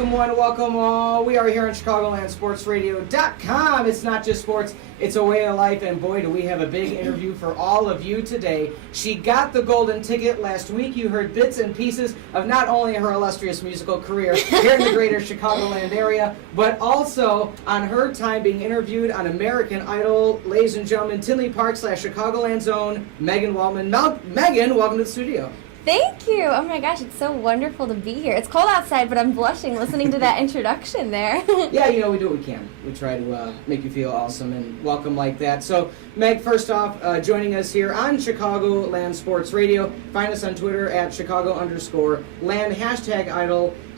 welcome one, welcome all. We are here on ChicagolandSportsRadio.com. It's not just sports, it's a way of life, and boy, do we have a big interview for all of you today. She got the golden ticket last week. You heard bits and pieces of not only her illustrious musical career here in the greater Chicagoland area, but also on her time being interviewed on American Idol. Ladies and gentlemen, Tinley Park / Chicagoland's own Megan Waltman. Megan, welcome to the studio. Thank you. Oh my gosh, it's so wonderful to be here. It's cold outside, but I'm blushing listening to that introduction there. Yeah, we do what we can. We try to make you feel awesome and welcome like that. So, Meg, first off, joining us here on Chicagoland Sports Radio. Find us on Twitter at Chicago_land,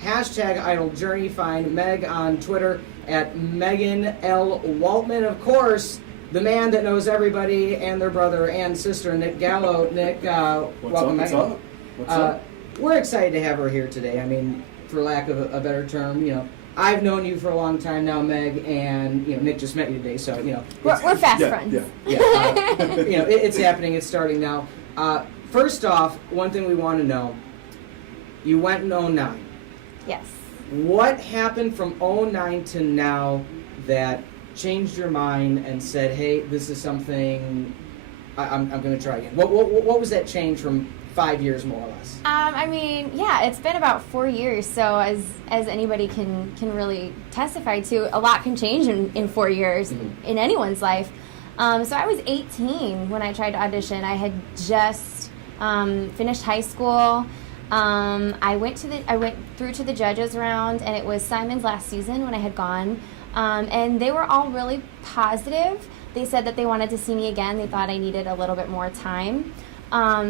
hashtag Idol Journey. Find Meg on Twitter at Megan L. Waltman. Of course, the man that knows everybody and their brother and sister, Nick Gallo. Nick, welcome, Megan. What's up? We're excited to have her here today. I mean, for lack of a better term, I've known you for a long time now, Meg, and Nick just met you today, so we're fast friends. It's happening. It's starting now. First off, one thing we want to know: you went in 2009. Yes. What happened from 2009 to now that changed your mind and said, "Hey, this is something I'm going to try again"? What was that change from 5 years, more or less? It's been about 4 years. So as anybody can really testify to, a lot can change in 4 years in anyone's life. So I was 18 when I tried to audition. I had just finished high school. I went through to the judges round, and it was Simon's last season when I had gone. And they were all really positive. They said that they wanted to see me again. They thought I needed a little bit more time.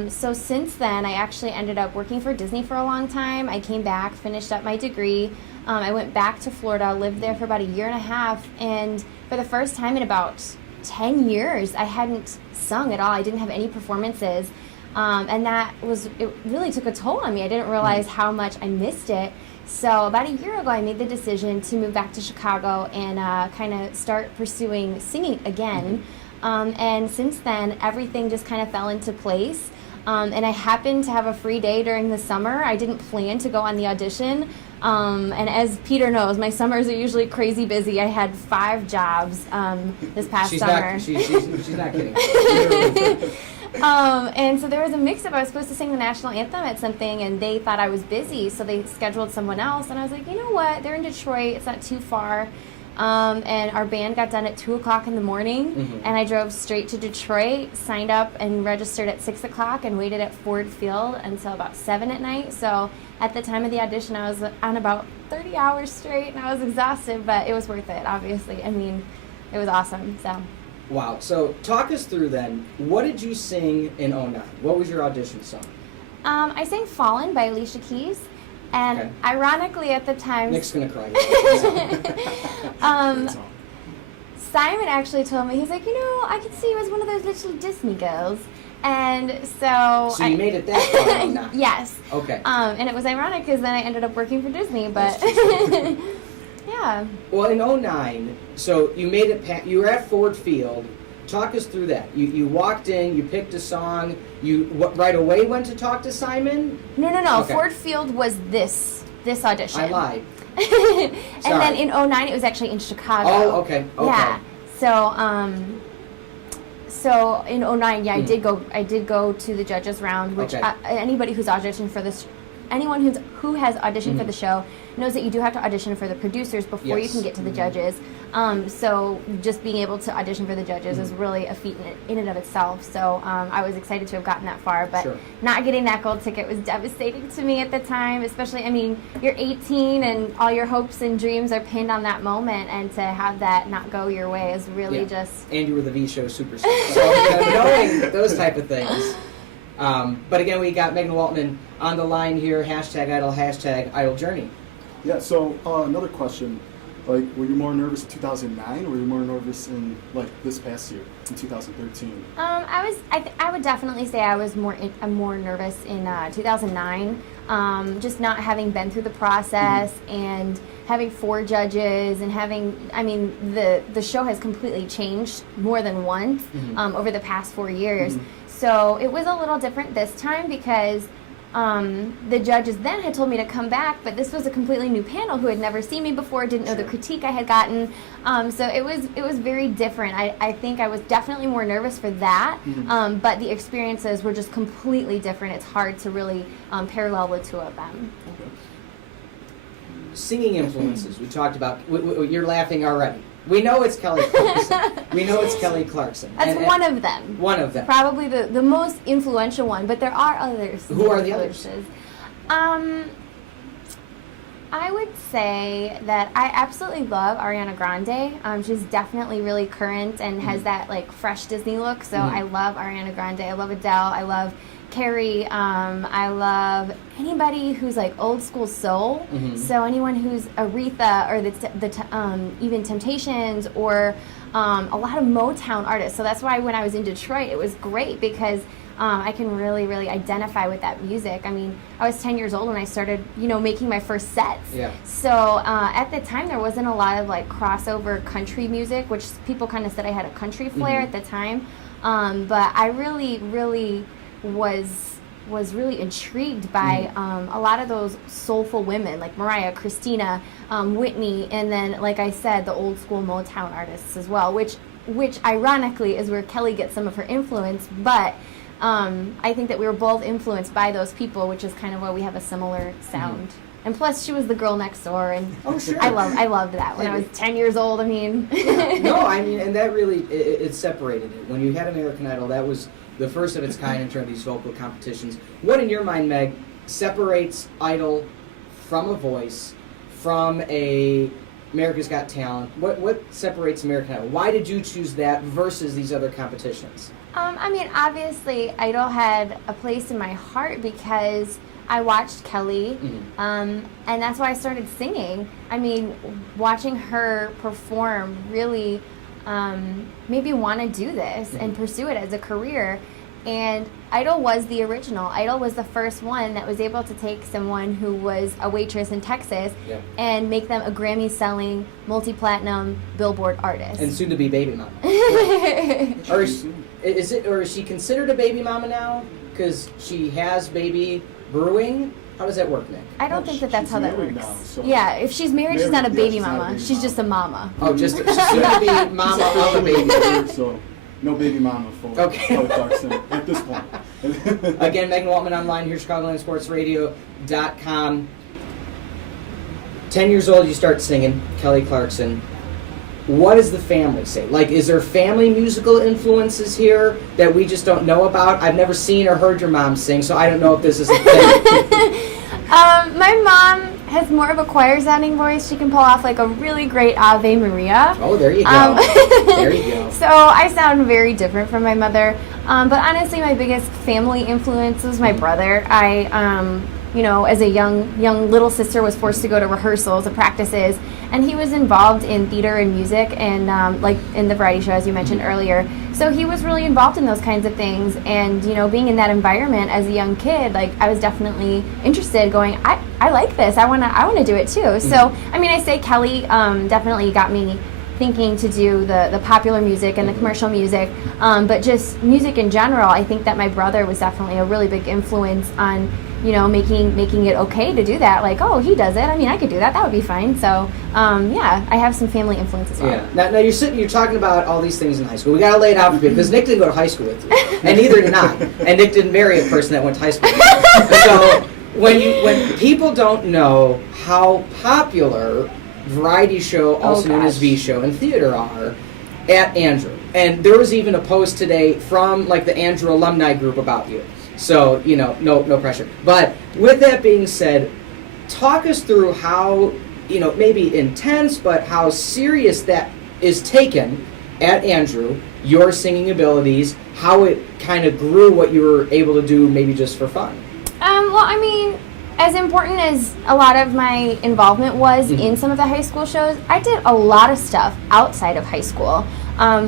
So since then, I actually ended up working for Disney for a long time. I came back, finished up my degree. I went back to Florida, lived there for about a year and a half, and for the first time in about 10 years, I hadn't sung at all. I didn't have any performances, and it really took a toll on me. I didn't realize how much I missed it. So about a year ago, I made the decision to move back to Chicago and kind of start pursuing singing again. And since then, everything just kind of fell into place. And I happened to have a free day during the summer. I didn't plan to go on the audition. And as Peter knows, my summers are usually crazy busy. I had 5 jobs this past summer. She's not kidding. And so there was a mix-up. I was supposed to sing the national anthem at something, and they thought I was busy, so they scheduled someone else. And I was like, you know what? They're in Detroit. It's not too far. And our band got done at 2 o'clock in the morning, and I drove straight to Detroit, signed up and registered at 6 o'clock, and waited at Ford Field until about 7 at night. So at the time of the audition, I was on about 30 hours straight, and I was exhausted, but it was worth it, obviously. I mean, it was awesome. So. Wow. So talk us through then. What did you sing in 2009? What was your audition song? I sang Fallen by Alicia Keys. And ironically, at the time, Nick's gonna cry. Simon actually told me, he's like, I could see you as one of those little Disney girls. And so you made it that far now. Yes. Okay. And it was ironic because then I ended up working for Disney, but yeah. Well, in 2009, so you made it. You were at Ford Field. Talk us through that. You walked in, you picked a song, you right away went to talk to Simon? No. Okay. Ford Field was this audition. I lied. And then in 2009 it was actually in Chicago. Oh, okay. Yeah. So in 2009, I did go to the judges round, which anybody who's auditioned for this, anyone who has auditioned for the show knows that you do have to audition for the producers before you can get to the judges. So just being able to audition for the judges is really a feat in and of itself. So I was excited to have gotten that far, but not getting that gold ticket was devastating to me at the time, especially, you're 18 and all your hopes and dreams are pinned on that moment, and to have that not go your way is really just... And you were the V-Show superstar. So knowing those type of things. But again, we got Megan Waltman on the line here, #Idol Journey. Yeah, so another question. Were you more nervous in 2009, or were you more nervous in this past year, in 2013? I would definitely say I was more nervous in 2009. Just not having been through the process and having 4 judges and the show has completely changed more than once over the past 4 years. So it was a little different this time because the judges then had told me to come back, but this was a completely new panel who had never seen me before, didn't know the critique I had gotten. So it was very different. I think I was definitely more nervous for that, but the experiences were just completely different. It's hard to really parallel the two of them. Okay. Singing influences, we talked about. You're laughing already. We know it's Kelly Clarkson. We know it's Kelly Clarkson. That's one of them. One of them. Probably the most influential one, but there are others. Who are the others? I would say that I absolutely love Ariana Grande. She's definitely really current and has that like fresh Disney look. So I love Ariana Grande. I love Adele. I love Carrie. I love anybody who's like old school soul. So anyone who's Aretha or even Temptations or a lot of Motown artists. So that's why when I was in Detroit, it was great because I can really, really identify with that music. I mean, I was 10 years old when I started, making my first sets. Yeah. So at the time, there wasn't a lot of like crossover country music, which people kind of said I had a country flair at the time. But I really, really was really intrigued by a lot of those soulful women like Mariah, Christina, Whitney, and then, like I said, the old school Motown artists as well, which ironically is where Kelly gets some of her influence, but I think that we were both influenced by those people, which is kind of why we have a similar sound. And plus, she was the girl next door, and I loved that when I was 10 years old. I mean, no, I mean, and that really it separated it. When you had American Idol, that was the first of its kind in terms of these vocal competitions. What, in your mind, Meg, separates Idol from a Voice, from a America's Got Talent? What separates American Idol? Why did you choose that versus these other competitions? I mean, obviously, Idol had a place in my heart because I watched Kelly, and that's why I started singing. I mean, watching her perform really made me want to do this and pursue it as a career. And Idol was the original. Idol was the first one that was able to take someone who was a waitress in Texas and make them a Grammy-selling, multi-platinum Billboard artist. And soon to be baby mama. Or is she considered a baby mama now? Because she has baby brewing. How does that work, Nick? I don't think that's how that works. Now, so yeah, if she's married, she's not a baby mama. She's mama. just a mama. Oh, she's soon to be mama of a baby. So no baby mama for Kelly Clarkson at this point. Again, Megan Waltman online here, Chicagolandsportsradio.com. 10 years old, you start singing, Kelly Clarkson. What does the family say? Like, is there family musical influences here that we just don't know about? I've never seen or heard your mom sing, so I don't know if this is a thing. My mom has more of a choir-sounding voice. She can pull off like a really great Ave Maria. Oh, there you go. There you go. So I sound very different from my mother. But honestly, my biggest family influence was my brother. I, as a young little sister, was forced to go to rehearsals and practices, and he was involved in theater and music and like in the variety show, as you mentioned earlier. So he was really involved in those kinds of things, and being in that environment as a young kid, like I was definitely interested. Going, I like this. I wanna do it too. So I mean, I say Kelly definitely got me thinking to do the popular music and the commercial music, but just music in general. I think that my brother was definitely a really big influence on making it okay to do that. Like, oh, he does it. I mean, I could do that. That would be fine. So, I have some family influence as well. Yeah. Now you're talking about all these things in high school. We got to lay it out for people because Nick didn't go to high school with you, and neither did I. And Nick didn't marry a person that went to high school with you. So when people don't know how popular variety show, also known as V show, and theater are at Andrew, and there was even a post today from like the Andrew alumni group about you. So, no pressure. But with that being said, talk us through how, maybe intense, but how serious that is taken at Andrew, your singing abilities, how it kind of grew what you were able to do maybe just for fun. Well, I mean, as important as a lot of my involvement was in some of the high school shows, I did a lot of stuff outside of high school,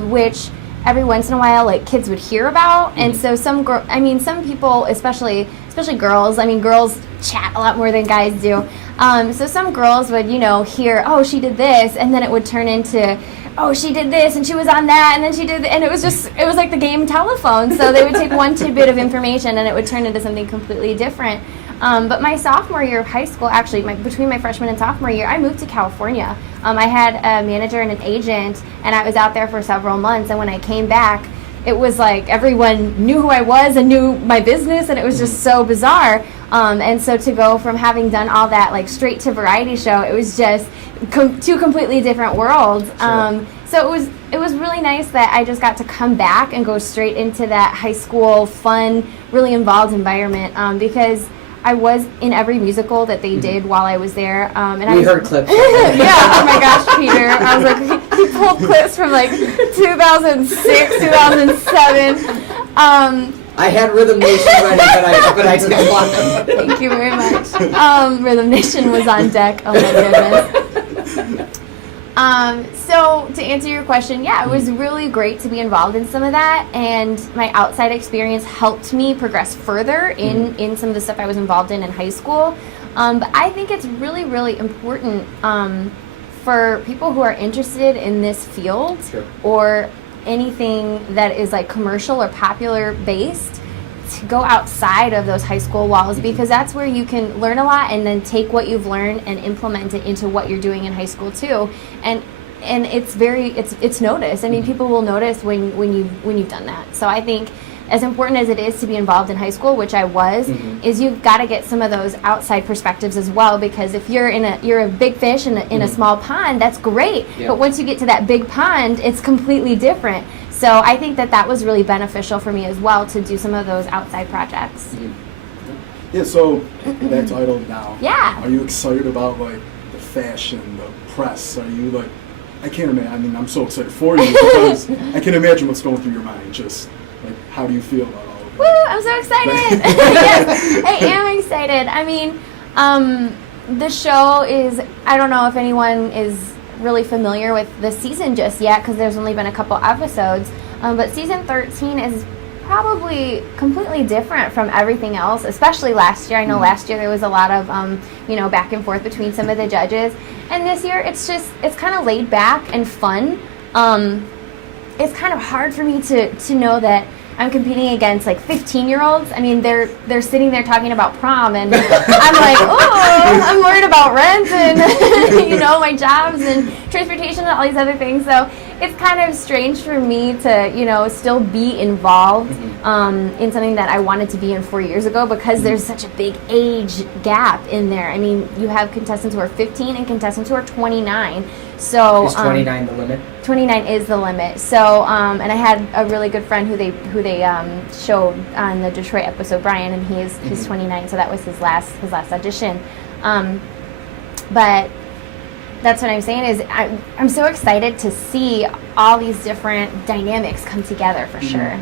which every once in a while, like, kids would hear about. And so some people, especially girls, I mean, girls chat a lot more than guys do. So some girls would, hear, oh, she did this, and then it would turn into oh, she did this and she was on that and then she did, and it was like the game telephone. So they would take one tidbit of information and it would turn into something completely different. But my sophomore year of high school, actually, between my freshman and sophomore year, I moved to California. I had a manager and an agent, and I was out there for several months. And when I came back, it was like everyone knew who I was and knew my business, and it was just so bizarre. And so to go from having done all that, like, straight to variety show, it was just two completely different worlds. Sure. So it was really nice that I just got to come back and go straight into that high school, fun, really involved environment, because I was in every musical that they did while I was there. We heard clips. Yeah, oh my gosh, Peter. I was like, he pulled clips from like 2006, 2007. I had Rhythm Nation ready, but I didn't want them. Thank you very much. Rhythm Nation was on deck. Oh my goodness. So to answer your question, yeah, it was really great to be involved in some of that, and my outside experience helped me progress further in some of the stuff I was involved in high school. But I think it's really, really important for people who are interested in this field or anything that is like commercial or popular based to go outside of those high school walls, because that's where you can learn a lot and then take what you've learned and implement it into what you're doing in high school too. And it's noticed. I mean, people will notice when you've done that. So I think as important as it is to be involved in high school, which I was, is you've got to get some of those outside perspectives as well, because if you're a big fish in a small pond, that's great. Yeah. But once you get to that big pond, it's completely different. So I think that was really beneficial for me as well to do some of those outside projects. Yeah, so back to Idol now. Yeah. Are you excited about like the fashion, the press? Are you like, I can't imagine, I mean, I'm so excited for you because I can imagine what's going through your mind. Just like, how do you feel about all of that? Woo, I'm so excited. Yes, I am excited. I mean, the show is, I don't know if anyone is really familiar with the season just yet because there's only been a couple episodes, but season 13 is probably completely different from everything else, especially last year. I know last year there was a lot of back and forth between some of the judges, and this year it's kind of laid back and fun. It's kind of hard for me to know that I'm competing against like 15-year-olds. I mean, they're sitting there talking about prom, and I'm like, oh, I'm worried about rent and my jobs and transportation and all these other things. So it's kind of strange for me to still be involved in something that I wanted to be in 4 years ago, because there's such a big age gap in there. I mean, you have contestants who are 15 and contestants who are 29. So is 29 the limit? 29 is the limit. So, and I had a really good friend who they showed on the Detroit episode, Brian, and he's 29, so that was his last audition. But that's what I'm saying is I'm so excited to see all these different dynamics come together for sure.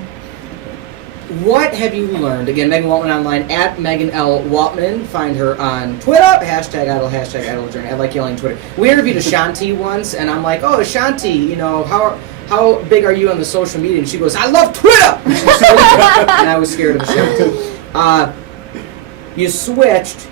What have you learned? Again, Megan Waltman online, at Megan L. Waltman. Find her on Twitter, #Idol Journey. I like yelling Twitter. We interviewed Ashanti once, and I'm like, oh, Ashanti, how big are you on the social media? And she goes, I love Twitter! And I was scared of Ashanti. You switched,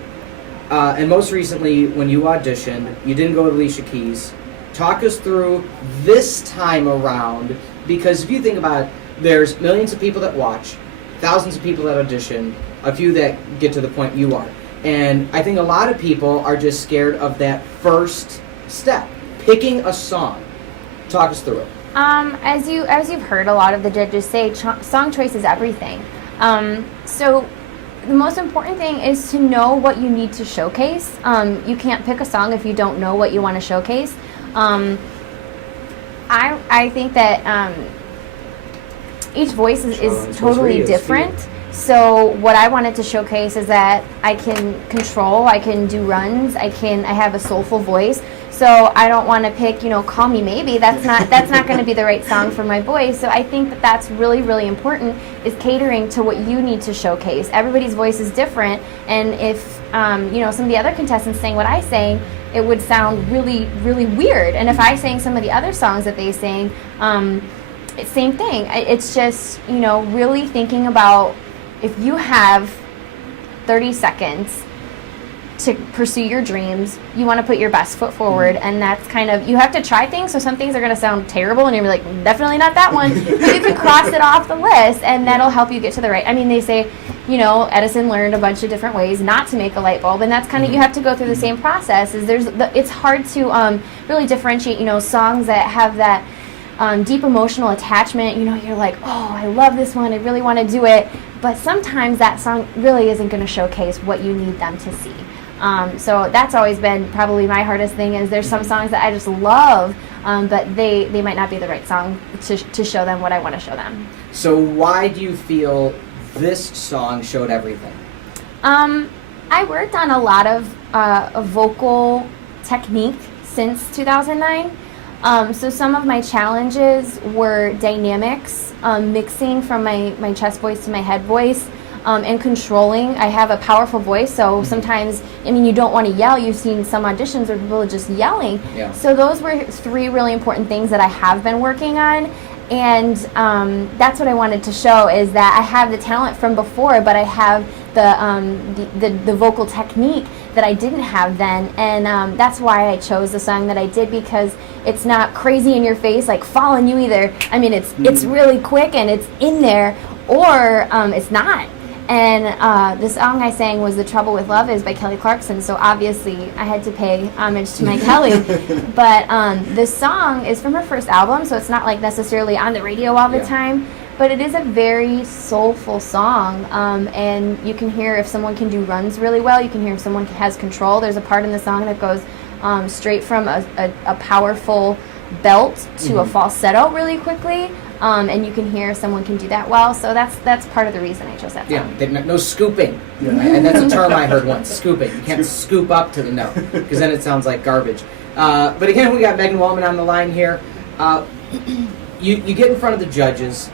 and most recently, when you auditioned, you didn't go with Alicia Keys. Talk us through this time around, because if you think about it, there's millions of people that watch, thousands of people that audition, a few that get to the point you are. And I think a lot of people are just scared of that first step, picking a song. Talk us through it. As you've heard a lot of the judges say, song choice is everything. So the most important thing is to know what you need to showcase. You can't pick a song if you don't know what you want to showcase. I think that each voice is totally different. So what I wanted to showcase is that I can control, I can do runs, I have a soulful voice. So I don't want to pick, Call Me Maybe. That's not going to be the right song for my voice. So I think that's really, really important, is catering to what you need to showcase. Everybody's voice is different, and if some of the other contestants sang what I sang, it would sound really, really weird. And if I sang some of the other songs that they sang, same thing. It's just, really thinking about, if you have 30 seconds to pursue your dreams, you want to put your best foot forward, and that's kind of, you have to try things, so some things are going to sound terrible, and you're like, definitely not that one, but you can cross it off the list, and that'll help you get to the right. I mean, they say, you know, Edison learned a bunch of different ways not to make a light bulb, and that's kind of, you have to go through the same process. It's hard to really differentiate, you know, songs that have that deep emotional attachment. You know, you're like, oh, I love this one, I really want to do it, but sometimes that song really isn't going to showcase what you need them to see. So that's always been probably my hardest thing, is there's some songs that I just love, but they might not be the right song to show them what I want to show them. So why do you feel this song showed everything? I worked on a lot of vocal technique since 2009. So some of my challenges were dynamics, mixing from my chest voice to my head voice, and controlling. I have a powerful voice, so sometimes, I mean, you don't want to yell. You've seen some auditions where people are just yelling. Yeah. So those were 3 really important things that I have been working on. And that's what I wanted to show, is that I have the talent from before, but I have the vocal technique that I didn't have then. And that's why I chose the song that I did, because it's not crazy in your face, like Fall on You either. I mean, it's really quick and it's in there, or it's not. And the song I sang was The Trouble with Love Is by Kelly Clarkson, so obviously I had to pay homage to my Kelly. But this song is from her first album, so it's not like necessarily on the radio all the time, but it is a very soulful song. And you can hear if someone can do runs really well, you can hear if someone has control. There's a part in the song that goes straight from a powerful belt to a falsetto really quickly. And you can hear if someone can do that well, so that's part of the reason I chose that song. Yeah, no scooping, and that's a term I heard once, scooping. You can't scoop up to the note, because then it sounds like garbage. But again, we got Megan Waltman on the line here. You get in front of the judges,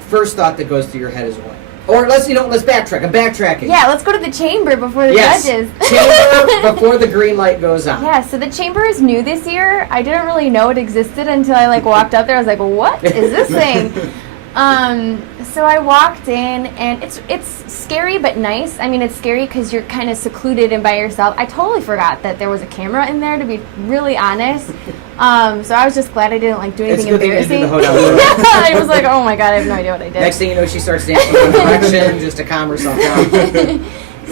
first thought that goes through your head is what? Or let's backtrack. I'm backtracking. Yeah, let's go to the chamber before the judges. Chamber before the green light goes on. Yeah, so the chamber is new this year. I didn't really know it existed until I walked up there. I was like, what is this thing? So I walked in, and it's scary but nice. I mean, it's scary because you're kind of secluded and by yourself. I totally forgot that there was a camera in there, to be really honest. So I was just glad I didn't do anything embarrassing. I was like, oh my god, I have no idea what I did. Next thing you know, she starts dancing in direction just to calm herself down.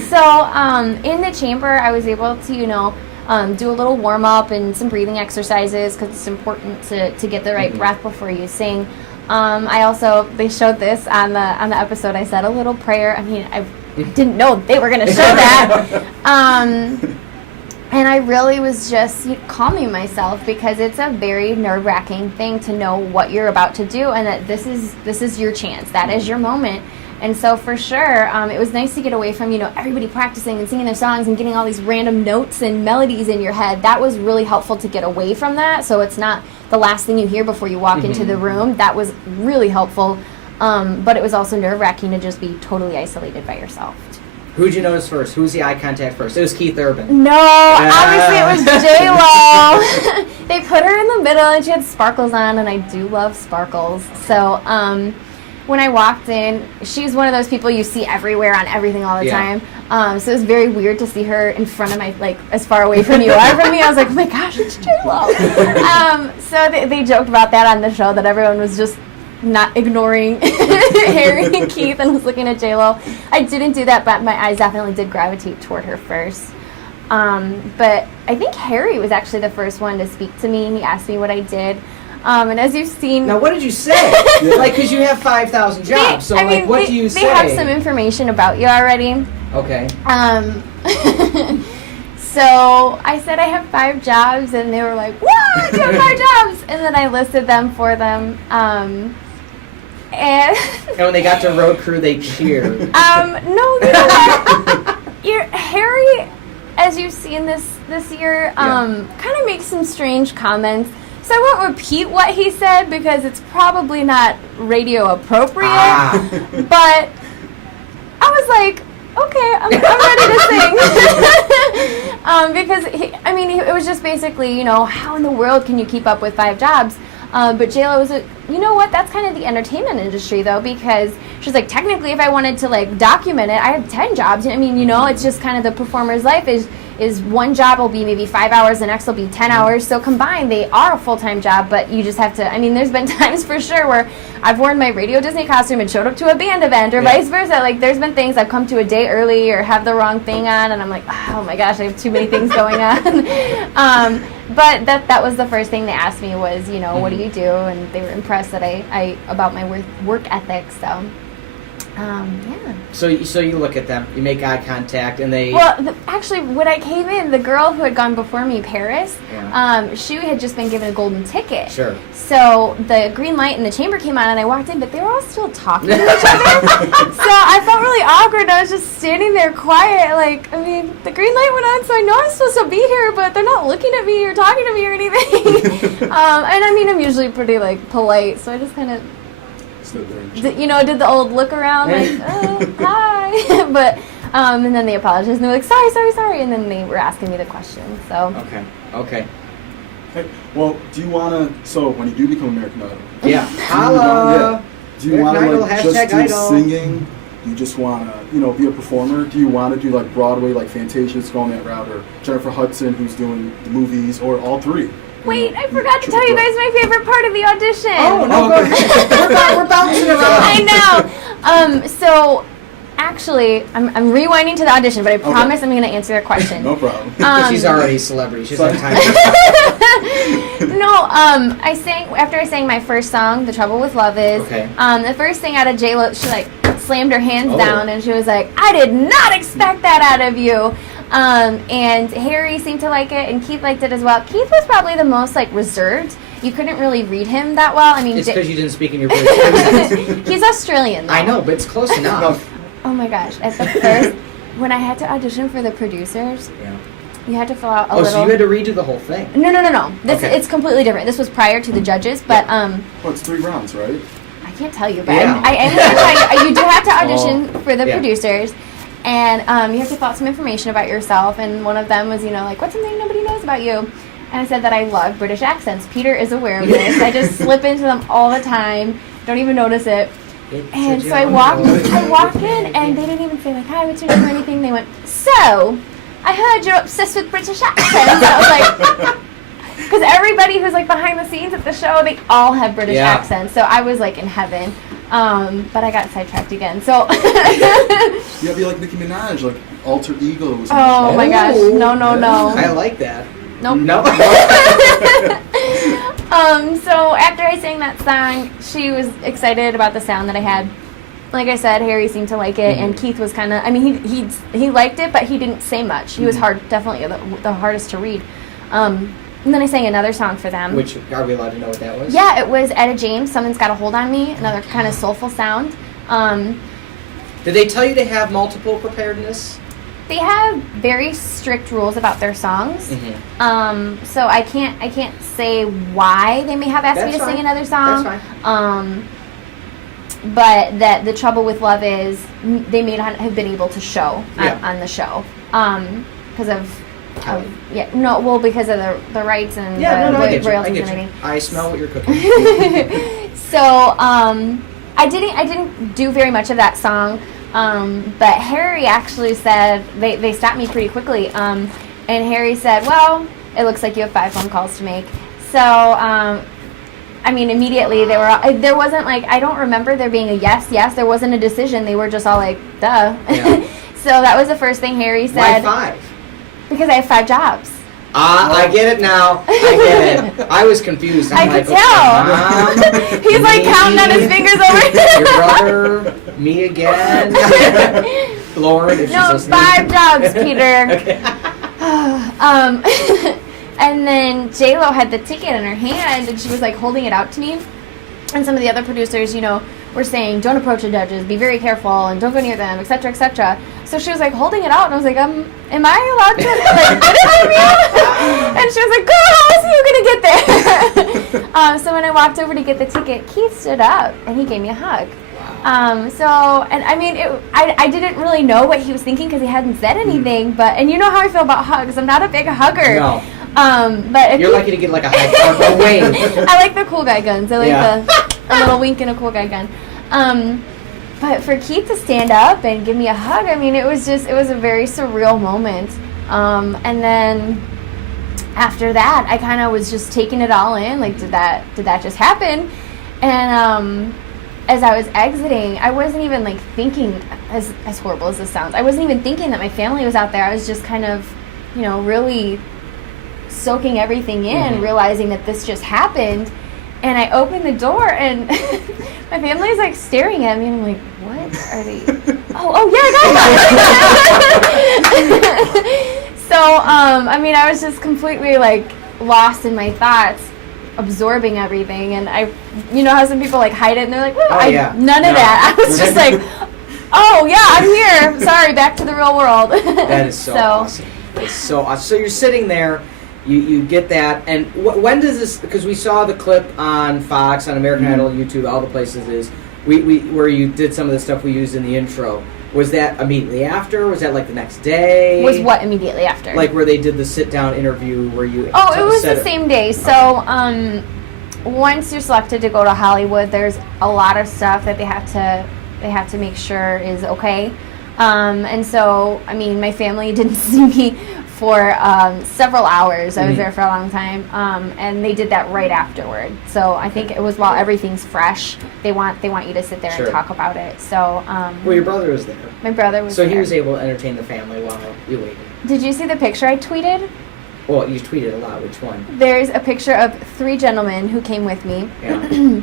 So in the chamber, I was able to, do a little warm up and some breathing exercises, because it's important to get the right breath before you sing. They showed this on the episode. I said a little prayer. I mean, I didn't know they were going to show that. And I really was just calming myself, because it's a very nerve-wracking thing to know what you're about to do, and that this is your chance. That is your moment. And so for sure, it was nice to get away from, everybody practicing and singing their songs and getting all these random notes and melodies in your head. That was really helpful to get away from that, so it's not the last thing you hear before you walk into the room. That was really helpful, but it was also nerve-wracking to just be totally isolated by yourself. Who did you notice first? Who was the eye contact first? It was Keith Urban. No, obviously it was J-Lo. They put her in the middle, and she had sparkles on, and I do love sparkles. So when I walked in, she's one of those people you see everywhere on everything all the time. So it was very weird to see her in front of my, as far away from you are from me. I was like, oh my gosh, it's J-Lo. So they joked about that on the show, that everyone was just not ignoring Harry and Keith and was looking at J-Lo. I didn't do that, but my eyes definitely did gravitate toward her first. But I think Harry was actually the first one to speak to me. He asked me what I did. And as you've seen... Now, what did you say? Because you have 5,000 jobs, so what do you say? They have some information about you already. Okay. So I said I have 5 jobs, and they were like, what? You have 5 jobs? And then I listed them for them. And when they got to road crew, they cheered. No, you know what? Harry, as you've seen this year, kind of makes some strange comments. So I won't repeat what he said, because it's probably not radio appropriate. But I was like, okay, I'm ready to sing. Because it was just basically, how in the world can you keep up with 5 jobs? But J-Lo was like, you know what, that's kind of the entertainment industry, though, because she's like, technically, if I wanted to, like, document it, I have 10 jobs. I mean, you know, it's just kind of the performer's life is one job will be maybe 5 hours, the next will be 10 hours. So combined, they are a full-time job, but you just have to, I mean, there's been times for sure where I've worn my Radio Disney costume and showed up to a band event or vice versa. Like, there's been things I've come to a day early or have the wrong thing on, and I'm like, oh my gosh, I have too many things going on. But that was the first thing they asked me was, you know, what do you do? And they were impressed that I about my work ethic, so. Yeah. So you look at them, you make eye contact, and they... Well, actually, when I came in, the girl who had gone before me, Paris, she had just been given a golden ticket. Sure. So the green light in the chamber came on, and I walked in, but they were all still talking to each other. So I felt really awkward. I was just standing there quiet, like, I mean, the green light went on, so I know I'm supposed to be here, but they're not looking at me or talking to me or anything. And I mean, I'm usually pretty, like, polite, so I just kind of... You know, did the old look around, like, oh, hi. But, and then they apologized, and they were like, sorry, and then they were asking me the question, so. Okay. Hey, well, do you want to, so when you do become American Idol. Yeah. Holla. Do you want to, like, just do idol. singing? Do you just want to, you know, be a performer? Do you want to do, like, Broadway, like Fantasia's going that route, or Jennifer Hudson, who's doing the movies, or all three? Wait, I forgot to tell you guys my favorite part of the audition. Oh, no, go ahead. We're bouncing around. I know. So, actually, I'm rewinding to the audition, but I promise I'm going to answer your question. No problem. She's already a celebrity. She's on time. No, after I sang my first song, The Trouble with Love Is, the first thing out of J-Lo, she, like, slammed her hands down, and she was like, I did not expect that out of you. And Harry seemed to like it, and Keith liked it as well. Keith was probably the most, like, reserved. You couldn't really read him that well. I mean, it's because you didn't speak in your British accent. He's Australian, though. I know, but it's close enough. Oh my gosh! At the first, when I had to audition for the producers, you had to fill out a little. Oh, so you had to redo the whole thing? No. It's completely different. This was prior to the judges, but it's 3 rounds, right? I can't tell you, but I am going to tell you. You do have to audition for the producers. And you have to fill out some information about yourself, and one of them was, you know, like, what's something nobody knows about you? And I said that I love British accents. Peter is aware of this. I just slip into them all the time. Don't even notice it. And so I walk in, and they didn't even say, like, hi, what's your name or anything. They went, so, I heard you're obsessed with British accents. I was like, because everybody who's, like, behind the scenes at the show, they all have British accents. So I was, like, in heaven. But I got sidetracked again. So you'll be like Nicki Minaj, like alter egos. Oh my gosh! No. I like that. Nope. No. So after I sang that song, she was excited about the sound that I had. Like I said, Harry seemed to like it, and Keith was kind of. I mean, he liked it, but he didn't say much. He was definitely the hardest to read. And then I sang another song for them. Which, are we allowed to know what that was? Yeah, it was Etta James, Someone's Got a Hold on Me, another kind of soulful sound. Did they tell you to have multiple preparedness? They have very strict rules about their songs. So I can't say why they may have asked me to sing another song. That's fine. But that The Trouble with Love Is, they may not have been able to show on the show. Because of... because of the rights and the royalties and everything. I smell what you're cooking. So I didn't do very much of that song, but Harry actually said they stopped me pretty quickly, and Harry said, "Well, it looks like you have 5 phone calls to make." So I mean, immediately they were. There wasn't like I don't remember there being a yes. There wasn't a decision. They were just all like, "Duh." Yeah. So that was the first thing Harry said. Why 5? Because I have 5 jobs. I get it now. I get it. I was confused. I could tell. He's like counting on his fingers over here. Your brother, me again. Lauren, if she's listening. 5 jobs, Peter. Okay. And then J-Lo had the ticket in her hand, and she was like holding it out to me. And some of the other producers, you know, were saying, don't approach the judges, be very careful, and don't go near them, etc., etc. So she was like holding it out, and I was like, am I allowed to like get it from you? And she was like, girl, how else are you gonna get there? So when I walked over to get the ticket, Keith stood up and he gave me a hug. And I mean, I didn't really know what he was thinking because he hadn't said anything. And you know how I feel about hugs. I'm not a big hugger. No. But if You're lucky to get like a high wave. I like the cool guy guns. I like a little wink and a cool guy gun. But for Keith to stand up and give me a hug, I mean, it was a very surreal moment. And then after that, I kind of was just taking it all in. Like, did that just happen? And as I was exiting, I wasn't even like thinking, as horrible as this sounds, I wasn't even thinking that my family was out there. I was just kind of, really soaking everything in, realizing that this just happened. And I opened the door, and my family's like staring at me, and I'm like, what are they? oh yeah, I got that. So, I mean, I was just completely like lost in my thoughts, absorbing everything. And I, how some people like hide it, and they're like, none of that. I was just like, oh yeah, I'm here. Sorry, back to the real world. That is so awesome. That's so awesome. So you're sitting there. You get that, and when does this? Because we saw the clip on Fox, on American Idol, YouTube, all the places where you did some of the stuff we used in the intro. Was that immediately after? Was that like the next day? Was what immediately after? Like where they did the sit-down interview where you... Oh, it was the same day. So once you're selected to go to Hollywood, there's a lot of stuff that they have to make sure is okay. And so, I mean, my family didn't see me for several hours. I was there for a long time, and they did that right afterward. So I think it was while everything's fresh. They want you to sit there and talk about it. So well, your brother was there. My brother was there. So he was able to entertain the family while you waited. Did you see the picture I tweeted? Well, you tweeted a lot. Which one? There's a picture of 3 gentlemen who came with me. Yeah.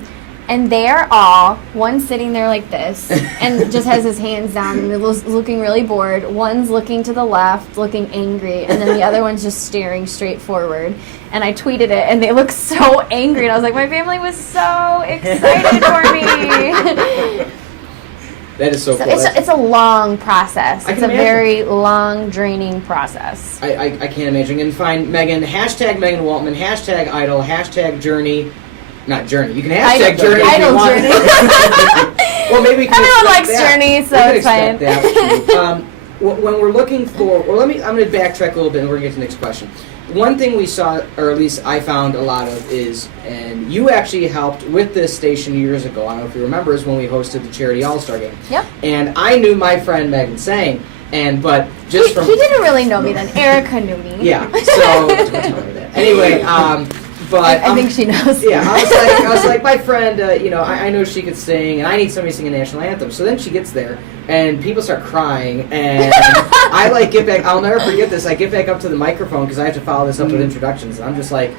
And they're all, one sitting there like this, and just has his hands down and looking really bored. One's looking to the left, looking angry, and then the other one's just staring straight forward. And I tweeted it, and they look so angry. And I was like, my family was so excited for me. That is so cool. It's a long process. It's a imagine. very long, draining process. I can't imagine. And find Megan, hashtag Megan Waltman, hashtag Idol, hashtag Journey. Not Journey. You can hashtag Journey if you want. Journey. Well, maybe we can everyone likes that. Journey, so it's fine. That. When we're looking for, I'm going to backtrack a little bit, and we're going to get to the next question. One thing we saw, or at least I found a lot of, is, and you actually helped with this station years ago. I don't know if you remember, is when we hosted the Charity All-Star Game. Yep. And I knew my friend Megan sang, but just he didn't really know me then. Erica knew me. Yeah. So don't tell her that. Anyway. But I think she knows. Yeah, I was like, my friend, I know she could sing, and I need somebody to sing a national anthem. So then she gets there, and people start crying, and I get back. I'll never forget this. I get back up to the microphone because I have to follow this up with introductions, and I'm just like,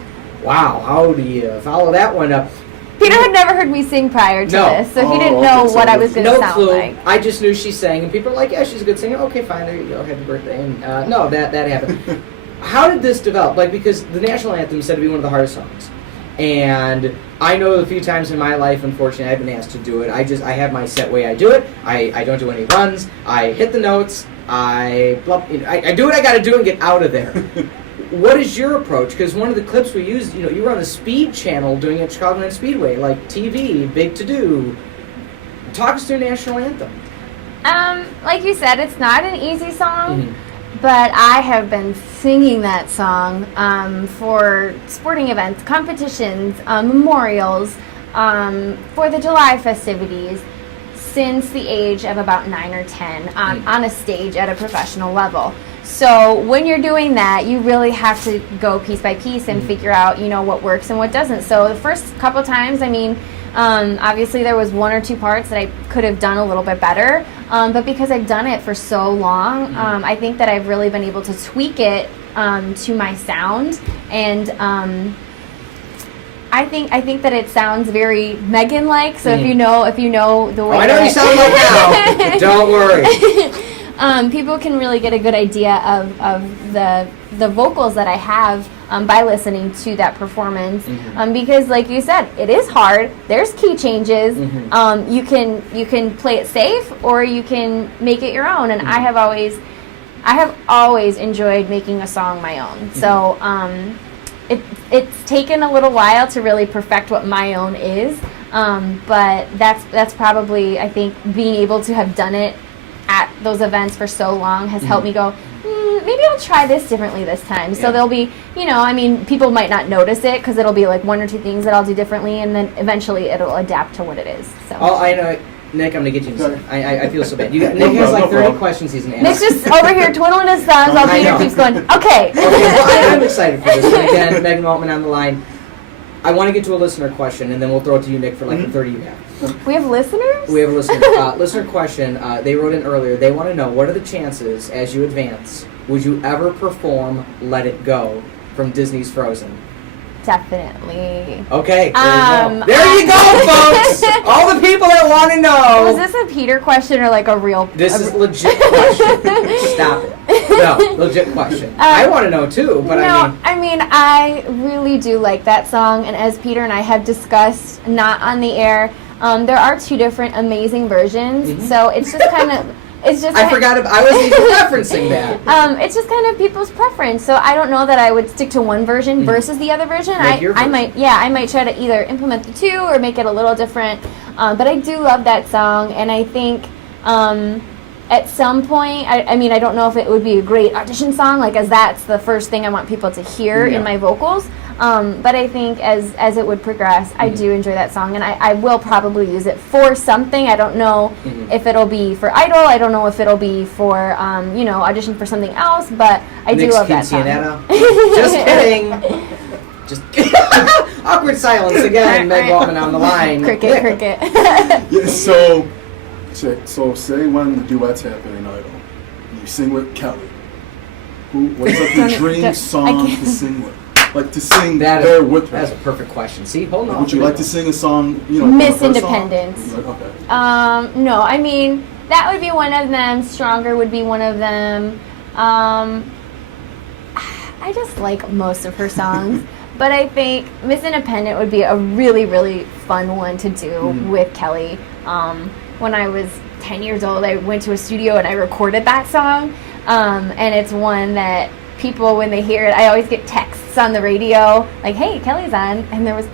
wow, how do you follow that one up? Peter had never heard me sing prior to this, so he didn't know what I was going to sound clue. like. I just knew she sang, and people were like, yeah, she's a good singer. Okay, fine, there you go, happy birthday. And no, that happened. How did this develop? Because the national anthem is said to be one of the hardest songs. And I know a few times in my life, unfortunately, I've been asked to do it. I have my set way I do it. I don't do any runs. I hit the notes. I do what I got to do and get out of there. What is your approach? Because one of the clips we used, you were on the Speed channel doing it at Chicagoland Speedway, like TV, big to do. Talk us through national anthem. Like you said, it's not an easy song. But I have been singing that song for sporting events, competitions, memorials, for the July festivities since the age of about 9 or 10 on a stage at a professional level. So when you're doing that, you really have to go piece by piece and figure out, what works and what doesn't. So the first couple times, obviously there was 1 or 2 parts that I could have done a little bit better, but because I've done it for so long, I think that I've really been able to tweak it to my sound, and I think that it sounds very Megan-like. So if you know the way. I know you sound like now. Don't worry. People can really get a good idea of the vocals that I have by listening to that performance, because like you said, it is hard. There's key changes. You can play it safe, or you can make it your own. And I have always enjoyed making a song my own. So it's taken a little while to really perfect what my own is, but that's probably, I think, being able to have done it at those events for so long has helped me go, maybe I'll try this differently this time. So Yeah. there'll be, people might not notice it because it'll be like one or two things that I'll do differently, and then eventually it'll adapt to what it is. So. Oh, I know. Nick, I'm going to get you in a second. I feel so bad. Nick has No like 30 problem. questions he's going to Nick's ask. just over here twiddling his thumbs while I Peter know. keeps going, okay. Okay, well, I'm excited for this. And again, Megan Waltman on the line. I want to get to a listener question, and then we'll throw it to you, Nick, for like the 30 you have. We have listeners? We have a listener question. They wrote in earlier. They want to know, what are the chances, as you advance, would you ever perform Let It Go from Disney's Frozen? Definitely. Okay, Um, there you go, folks! All the people that want to know. Was this a Peter question or like a real... This is legit question. Stop it. No, legit question. I want to know too, but I really do like that song, and as Peter and I have discussed, not on the air, there are two different amazing versions, so it's just kind of... I wasn't even referencing that. It's just kind of people's preference. So I don't know that I would stick to one version versus the other version. Make your version. I might try to either implement the two or make it a little different. But I do love that song, and I think at some point, I don't know if it would be a great audition song, like as that's the first thing I want people to hear in my vocals. But I think as it would progress, I do enjoy that song, and I will probably use it for something. I don't know if it'll be for Idol. I don't know if it'll be for, audition for something else, but I do love that song. Just kidding. Just awkward silence again. Meg Waltman on the line. Cricket. Yeah, so say when the duets happen in Idol, you sing with Kelly. What's like your dream song to sing with? Like to sing there with her. That's a perfect question. See, hold on. Would you like to sing a song, Miss Independence. Okay. No, that would be one of them. Stronger would be one of them. I just like most of her songs. But I think Miss Independent would be a really, really fun one to do with Kelly. When I was 10 years old, I went to a studio and I recorded that song. And it's one that people, when they hear it, I always get texts on the radio, like, hey, Kelly's on. And there was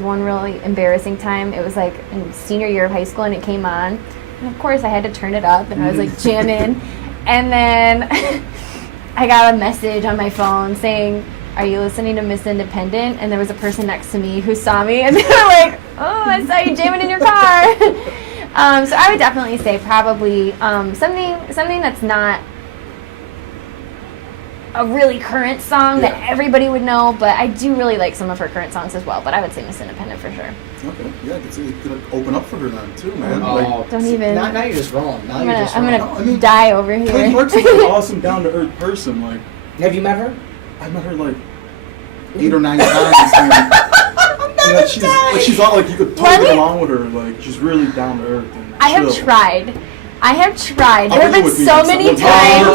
one really embarrassing time. It was like in senior year of high school, and it came on. And of course, I had to turn it up, and I was like jamming. And then I got a message on my phone saying, are you listening to Miss Independent? And there was a person next to me who saw me, and they were like, oh, I saw you jamming in your car. So I would definitely say probably something that's not a really current song that everybody would know, but I do really like some of her current songs as well. But I would say Miss Independent for sure. Okay, yeah, I could see it could open up for her then too, man. Don't even. Now you're just rolling. I'm gonna die over here. Kelly Clarkson's an awesome, down-to-earth person. Like, have you met her? I met her like 8 or 9 times. She's all like, you could totally get along with her. Like, she's really down to earth and I have chill. tried. There have been so many times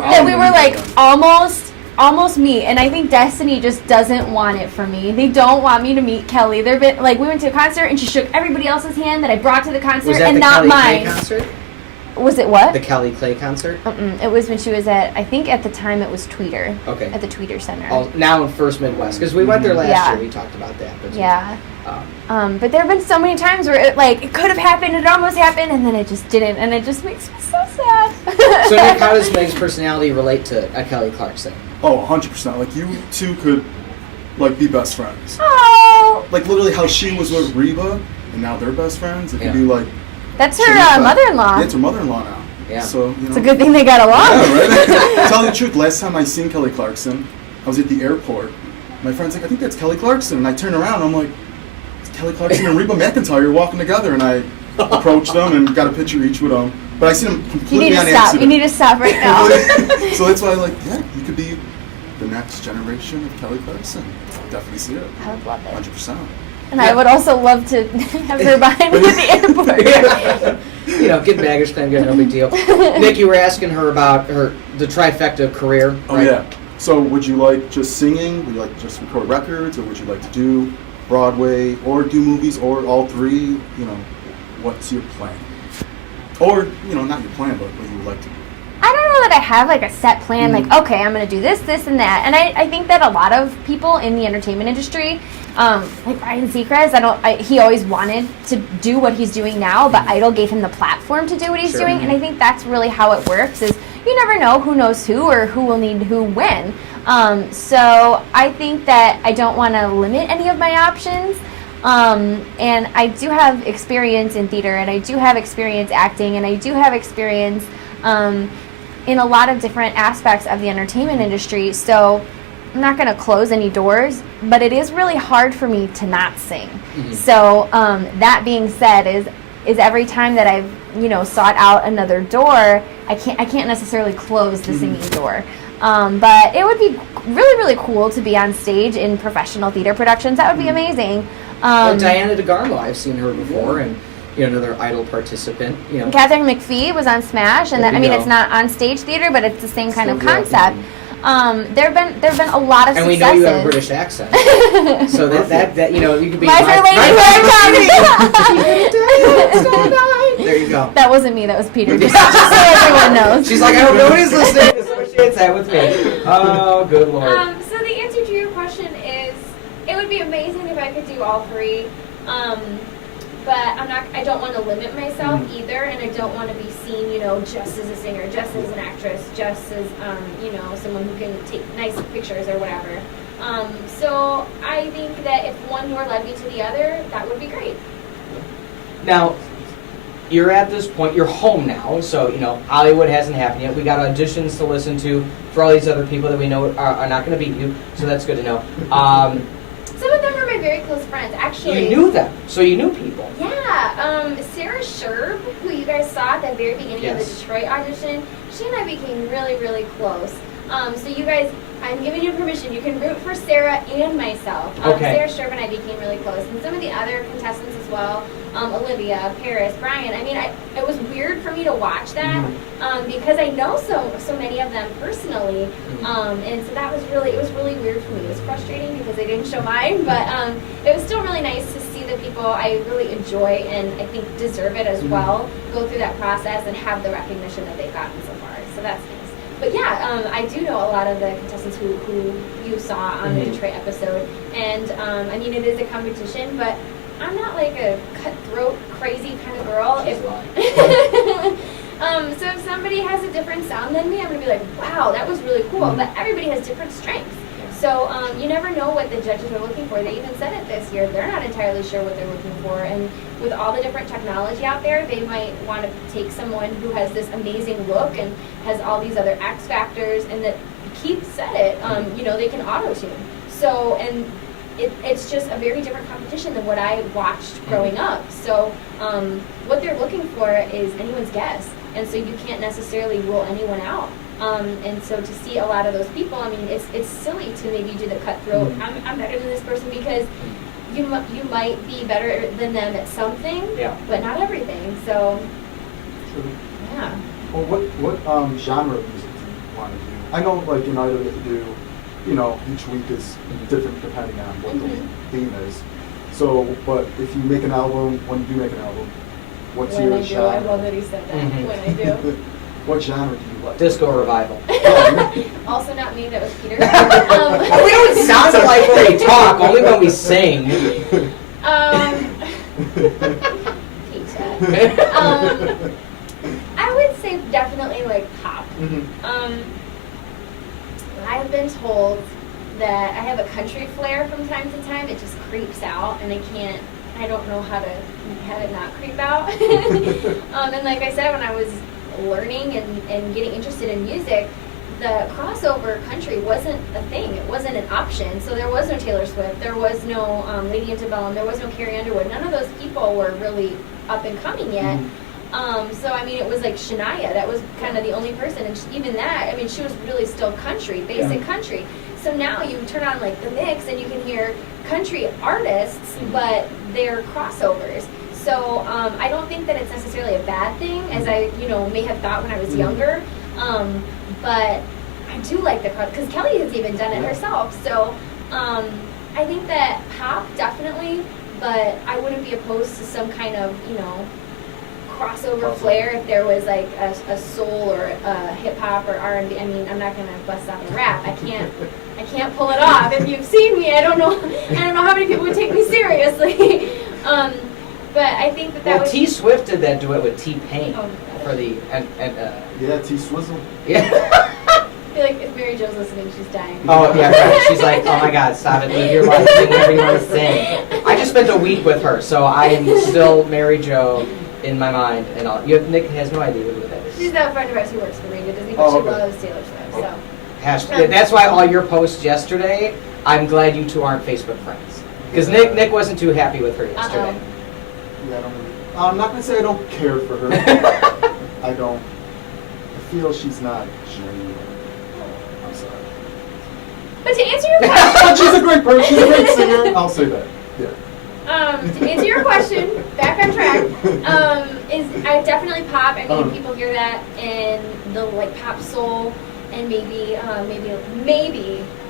that we were like almost meet, and I think Destiny just doesn't want it for me. They don't want me to meet Kelly. They've been like, we went to a concert and she shook everybody else's hand that I brought to the concert, Was that and the not Kelly mine. Clay concert? Was it what? The Kelly Clay concert? It was when she was I think at the time it was Tweeter. Okay. At the Tweeter Center. Oh, now in First Midwest, because we went there last year. We talked about that. But yeah. But there have been so many times where it could have happened, it almost happened, and then it just didn't, and it just makes me so sad. So Nick, how does Meg's personality relate to Kelly Clarkson? Oh, 100%. Like, you two could, like, be best friends. Oh. Like, literally how she was with Reba, and now they're best friends. It could be like... That's her mother-in-law. Yeah, it's her mother-in-law now. Yeah. So, it's a good thing they got along. Yeah, right? Tell you the truth, last time I seen Kelly Clarkson, I was at the airport. My friend's like, I think that's Kelly Clarkson. And I turn around, I'm like, it's Kelly Clarkson and Reba McEntire walking together. And I approached them and got a picture each with them. But I seen them completely on accident. You need to stop right now. So that's why you could be the next generation of Kelly Clarkson. Definitely see it. I would love it. 100%. And I would also love to have her behind me at the airport. Get baggage claim, get no big deal. Nick, you were asking her about the trifecta career. Right? Oh, yeah. So would you like just singing? Would you like to just record records? Or would you like to do Broadway or do movies or all three? What's your plan? Or, not your plan, but what you would like to do. I don't know that I have like a set plan, like, okay, I'm going to do this, this, and that. And I think that a lot of people in the entertainment industry, like Ryan Seacrest, he always wanted to do what he's doing now, but Idol gave him the platform to do what he's doing. And I think that's really how it works is, you never know who knows who or who will need who when. So I think that I don't want to limit any of my options. And I do have experience in theater, and I do have experience acting, and I do have experience in a lot of different aspects of the entertainment industry. So I'm not going to close any doors, but it is really hard for me to not sing. So that being said, is every time that I've sought out another door, I can't necessarily close the singing door. But it would be really, really cool to be on stage in professional theater productions. That would be amazing. Well, Diana DeGarmo, I've seen her before, and another Idol participant. Catherine McPhee was on Smash, and it's not on stage theater, but it's the same kind of concept. There've been a lot of successes. And we know you have a British accent, so that you could be my Fair Lady There you go. That wasn't me. That was Peter. Just so everyone knows. She's like, I hope nobody's listening to associate that with me. Oh, good Lord. So the answer to your question is, it would be amazing if I could do all three. But I don't want to limit myself either, and I don't want to be seen, just as a singer, just as an actress, just as, someone who can take nice pictures or whatever. So I think that if one door led me to the other, that would be great. Now, you're at this point, you're home now, so, Hollywood hasn't happened yet. We got auditions to listen to for all these other people that we know are not going to beat you, so that's good to know. Some of them are my very close friends, actually. You knew them, so you knew people. Yeah, Sarah Sherb, who you guys saw at the very beginning of the Detroit audition, she and I became really, really close. So you guys, I'm giving you permission. You can root for Sarah and myself. Okay. Sarah Sherb and I became really close, and some of the other contestants as well. Olivia, Paris, Brian. It was weird for me to watch that because I know so many of them personally, and so it was really weird for me. It was frustrating because they didn't show mine, but it was still really nice to see the people I really enjoy and I think deserve it as well go through that process and have the recognition that they've gotten so far. So that's nice. But yeah, I do know a lot of the contestants who you saw on the Detroit episode, and it is a competition, but I'm not like a cutthroat, crazy kind of girl. So if somebody has a different sound than me, I'm gonna be like, wow, that was really cool. But everybody has different strengths, so you never know what the judges are looking for. They even said it this year; they're not entirely sure what they're looking for. And with all the different technology out there, they might want to take someone who has this amazing look and has all these other X factors, and that Keith said it. They can auto tune. So and. It's just a very different competition than what I watched growing up. So what they're looking for is anyone's guess. And so you can't necessarily rule anyone out. And so to see a lot of those people, it's silly to maybe do the cutthroat, I'm better than this person, because you might be better than them at something, but not everything. So, yeah. Well, what genre of music do you want to do? I know, like, in Idol you have to do, each week is different depending on what the theme is. So, but if you make an album, when you do make an album, what's your genre? I love that he said that. When I do. What genre do you like? Disco revival. Also not me, that was Peter. We don't sound like when we talk, only when we sing. Peter. I would say definitely like pop. I have been told that I have a country flair from time to time. It just creeps out, and I don't know how to have it not creep out. And like I said, when I was learning and getting interested in music, the crossover country wasn't a thing. It wasn't an option. So there was no Taylor Swift. There was no Lady Antebellum. There was no Carrie Underwood. None of those people were really up and coming yet. So it was like Shania. That was kind of the only person, and even that, she was really still country, basic country. So now you turn on like the mix, and you can hear country artists, but they're crossovers. So I don't think that it's necessarily a bad thing, as I may have thought when I was younger. But I do like the cross, because Kelly has even done it herself. So I think that pop definitely, but I wouldn't be opposed to some kind of crossover flair if there was like a soul or a hip hop or R&B. I'm not gonna bust out a rap. I can't pull it off. If you've seen me, I don't know how many people would take me seriously. But I think that would. T Swift did that duet with T-Pain. Oh, for the Yeah, T-Swizzle. yeah. I feel like if Mary Jo's listening, she's dying. Oh yeah, right. She's like, oh my God, stop it, live your life, sing whatever you want to sing. I just spent a week with her, so I am still Mary Jo in my mind and all. Nick has no idea what that is. She's not a friend of ours who works for Radio Disney, but Oh, she okay. loves Taylor Swift. So. Yeah, that's why all your posts yesterday, I'm glad you two aren't Facebook friends. Because Nick wasn't too happy with her yesterday. Yeah, I don't really, I'm not gonna say I don't care for her. I don't. I feel she's not genuine. I'm sorry. But to answer your question, She's a great person. She's a great singer. I'll say that. Yeah. to answer your question, back on track, is I definitely pop. I mean, people hear that in the like pop soul, and maybe,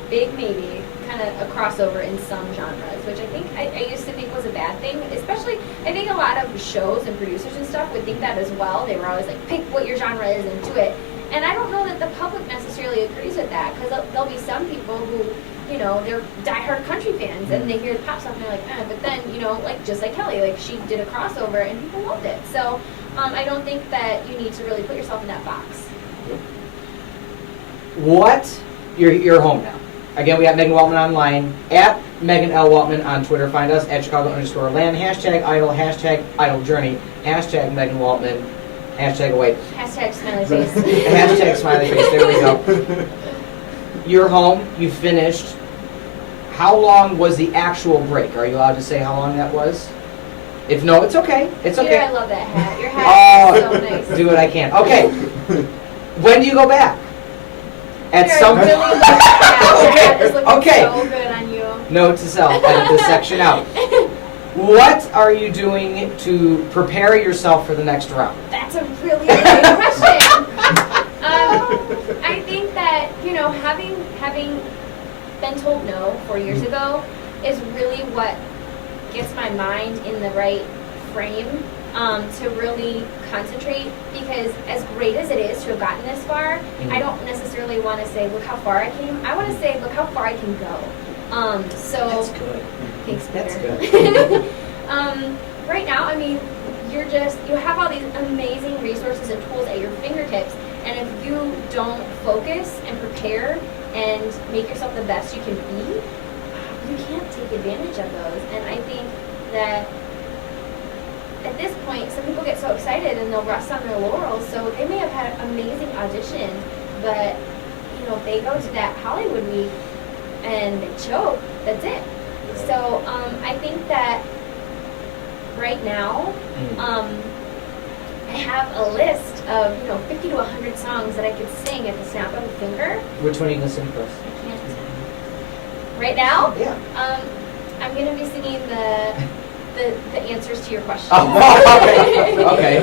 big maybe, kind of a crossover in some genres, which I think I used to think was a bad thing. Especially, I think a lot of shows and producers and stuff would think that as well. They were always like, pick what your genre is and do it. And I don't know that the public necessarily agrees with that, because there'll be some people who, you know, they're diehard country fans and they hear the pop stuff and they're like, but then, you know, like just like Kelly, like she did a crossover and people loved it. So I don't think that you need to really put yourself in that box. What? You're home now. Again, we got Megan Waltman online, at Megan L. Waltman on Twitter. Find us at Chicago_land, #idol, #idol journey, #Megan Waltman, #away. Hashtag smiley face. Hashtag smiley face, there we go. You're home, you finished. How long was the actual break? Are you allowed to say how long that was? If no, it's okay. It's okay. Peter, I love that hat. Your hat is so nice. Do what I can. Okay. When do you go back? At Peter, some I really love that hat. That is looking Okay. so good on you. Note to self, edit this section out. What are you doing to prepare yourself for the next round? That's a really great question. I think that, you know, having been told no 4 years ago is really what gets my mind in the right frame to really concentrate, because as great as it is to have gotten this far, I don't necessarily want to say, look how far I came. I want to say, look how far I can go. So That's good. thanks, Peter. That's good. Right now, I mean, you have all these amazing resources and tools at your fingertips, and if you don't focus and prepare and make yourself the best you can be, you can't take advantage of those. And I think that at this point, some people get so excited and they'll rest on their laurels, so they may have had amazing auditions, but you know, if they go to that Hollywood week and they choke, that's it. So I think that right now, I have a list of 50 to 100 songs that I could sing at the snap of a finger. Which one are you going to sing first? I can't. Right now, Yeah. I'm going to be singing the answers to your questions. Oh, okay.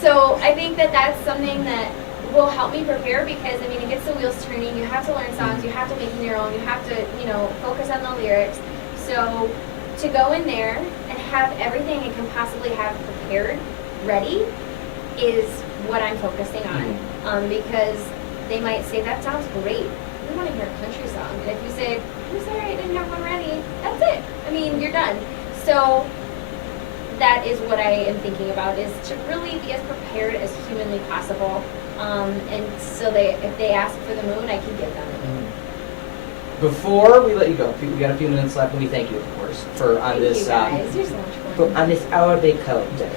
So I think that that's something that will help me prepare, because I mean, it gets the wheels turning. You have to learn songs. You have to make them your own. You have to focus on the lyrics. So to go in there and have everything I can possibly have prepared, ready, is what I'm focusing on. Because they might say, that sounds great. We want to hear a country song. And if you say, I'm sorry, I didn't have one ready, that's it. I mean, you're done. So that is what I am thinking about, is to really be as prepared as humanly possible. And so if they ask for the moon, I can give them the moon. Before we let you go, we got a few minutes left, and we thank you, of course, for Thank you guys. You're so much fun. on this our big cold day.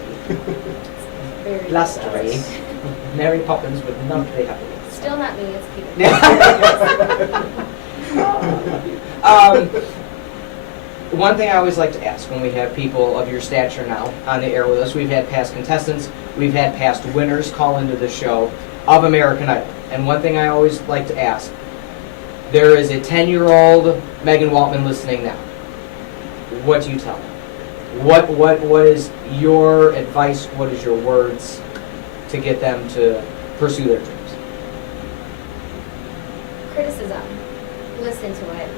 Very Blustery. blessed. Mary Poppins would not be happy. Still not me, it's Peter. One thing I always like to ask when we have people of your stature now on the air with us, we've had past contestants, we've had past winners call into the show of American Idol. And one thing I always like to ask, there is a 10-year-old Megan Waltman listening now. What do you tell them? What is your advice? What is your words to get them to pursue their dreams? Criticism. Listen to it.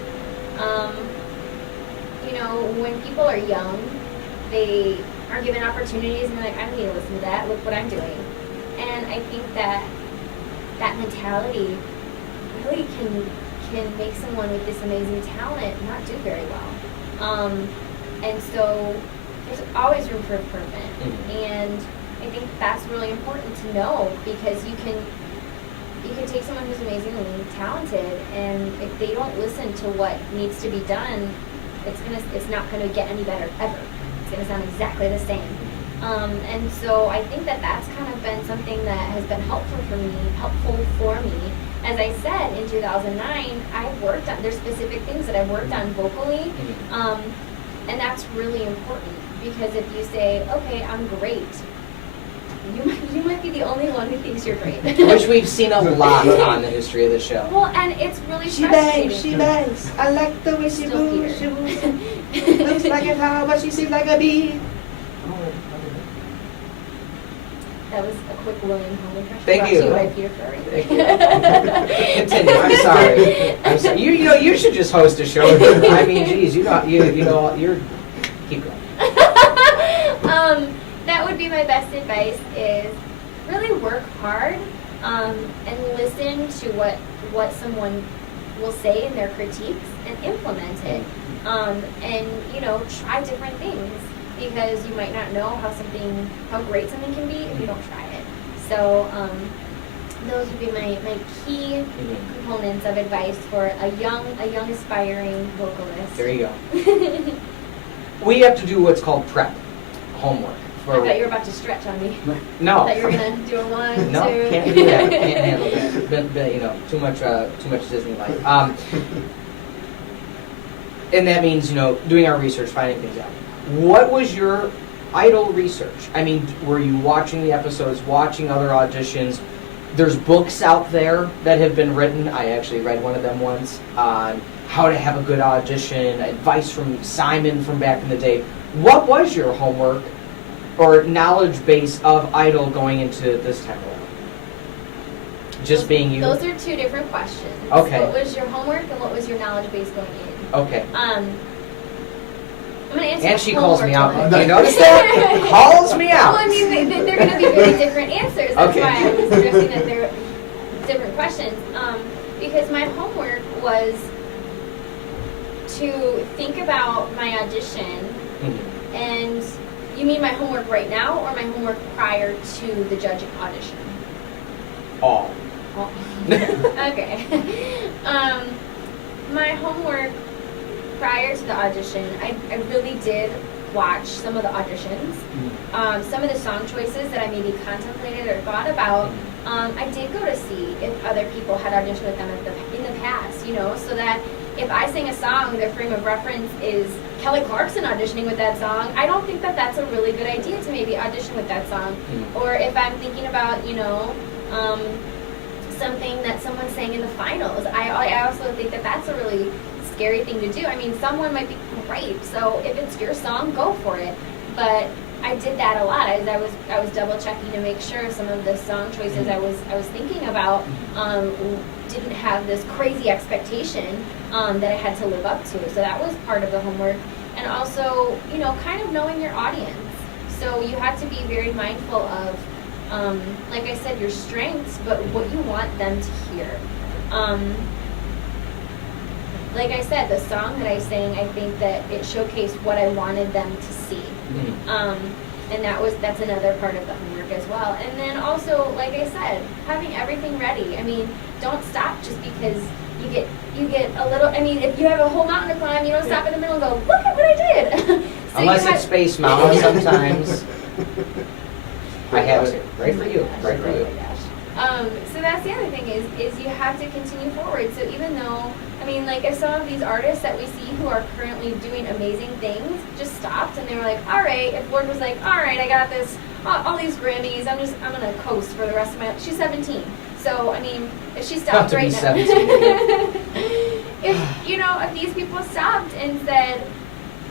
When people are young, they are given opportunities and they're like, I don't need to listen to that. Look what I'm doing. And I think that mentality really can make someone with this amazing talent not do very well. And so there's always room for improvement. And I think that's really important to know, because you can take someone who's amazingly talented, and if they don't listen to what needs to be done, it's not gonna get any better ever. It's gonna sound exactly the same. And so I think that's kind of been something that has been helpful for me. As I said, in 2009, there's specific things that I've worked on vocally, and that's really important, because if you say, okay, I'm great, you might be the only one who thinks you're great. Which we've seen a lot on the history of the show. Well, and it's really She frustrating. bangs, she bangs. I like the way she Still moves, here. she moves. Looks like a flower, but she seems like a bee. That was a quick William Home impression. Thank brought you. to by Peter Ferreri. Thank you. Continue. I'm sorry. I'm sorry. You should just host a show. I mean, geez, you're keep going. That would be my best advice: is really work hard, and listen to what someone will say in their critiques and implement it. And try different things, because you might not know how great something can be if you don't try it. So those would be my key components of advice for a young aspiring vocalist. There you go. We have to do what's called prep, homework. I thought you were about to stretch on me. No. I thought you were gonna do a 1, No, 2. can't do that. Can't handle that. Been, too much Disney life. And that means, doing our research, finding things out. What was your Idol research? I mean, were you watching the episodes, watching other auditions? There's books out there that have been written. I actually read one of them once on how to have a good audition, advice from Simon from back in the day. What was your homework or knowledge base of Idol going into this time around? Just being you? Those are two different questions. Okay. What was your homework and what was your knowledge base going in? Okay. I'm gonna answer. And the she calls me homework out. one. You notice that? Calls me out. Well, I mean, they're going to be very different answers. That's Okay. why I was suggesting that they're different questions. Because my homework was to think about my audition. And you mean my homework right now, or my homework prior to the judging audition? All. Oh. Okay. My homework prior to the audition, I really did watch some of the auditions. Some of the song choices that I maybe contemplated or thought about, I did go to see if other people had auditioned with them in the past, so that if I sing a song, their frame of reference is Kelly Clarkson auditioning with that song, I don't think that that's a really good idea to maybe audition with that song. Or if I'm thinking about, something that someone sang in the finals, I also think that that's a really scary thing to do. I mean, someone might be great, so if it's your song, go for it. But I did that a lot. I was double checking to make sure some of the song choices I was thinking about didn't have this crazy expectation that I had to live up to. So that was part of the homework, and also kind of knowing your audience. So you have to be very mindful of, like I said, your strengths, but what you want them to hear. Like I said, the song that I sang, I think that it showcased what I wanted them to see. And that's another part of the homework as well. And then also, like I said, having everything ready. I mean, don't stop just because you get a little. I mean, if you have a whole mountain to climb, you don't stop in the middle and go, look at what I did. So Unless it's Space Mountain sometimes. I have it. Right for you. Right for you. So that's the other thing is you have to continue forward. So even though, I mean, like if some of these artists that we see who are currently doing amazing things just stopped and they were like, all right, if Ward was like, all right, I got this, all these Grammys, I'm gonna coast for the rest of my life. She's 17. So, I mean, if she stopped right now. if these people stopped and said,